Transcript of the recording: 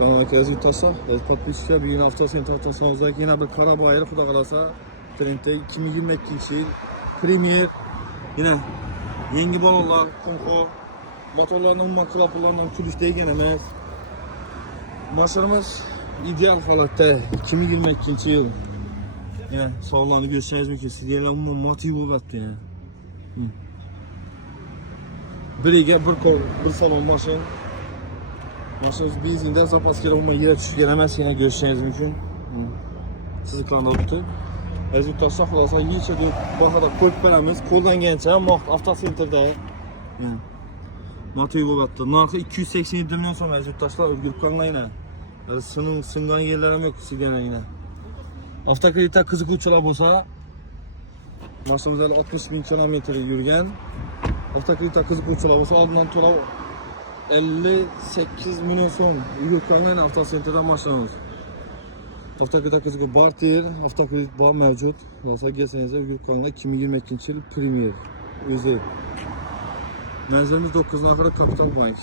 Assalamualaikum aziz yurttaşlar. Podpisçiler bir gün hafta seni tartışmamızdaki yine bir Karabayır Xudo qalasa Trend'de 2022 yıl Premier yine yangi balonlar, konko motorlarının klaplarından külüş değgen emas. Maşinamiz ideal holatda 2022 yıl. Yine sağlarını görseniz mümkün. Sizlerle motiv olacaktı yani. Bir salon maşin. Maşinamiz benzinde zapas kerak bo'lmay yer tushib emas, yana ko'rishingiz mumkin. Siz ekranda turibdi. Aziz yurtdoshlar, xulosa necha deb bahada ko'rib beramiz. Qo'llangancha avtosentrda yani motiv bo'lyapti. Narxi 287 million so'm aziz yurtdoshlar, o'rgilib qolmanglar. Singan yerlarim yo'q sizlarga yana. Avtokreditda qiziquvchilar bo'lsa, mashinamiz 60 ming kilometr yurgan. Avtokreditda qiziquvchilar bo'lsa, oldindan to'lab 58 milyon so'm yurtlangan avtosentrda mashinamiz. Avtokreditda qiziqib barter, avtokredit bor mavjud. Bo'lsa kelsangiz yurtlangan 2022 yil Premier o'zi. Manzilimiz 9 Kapital Bank.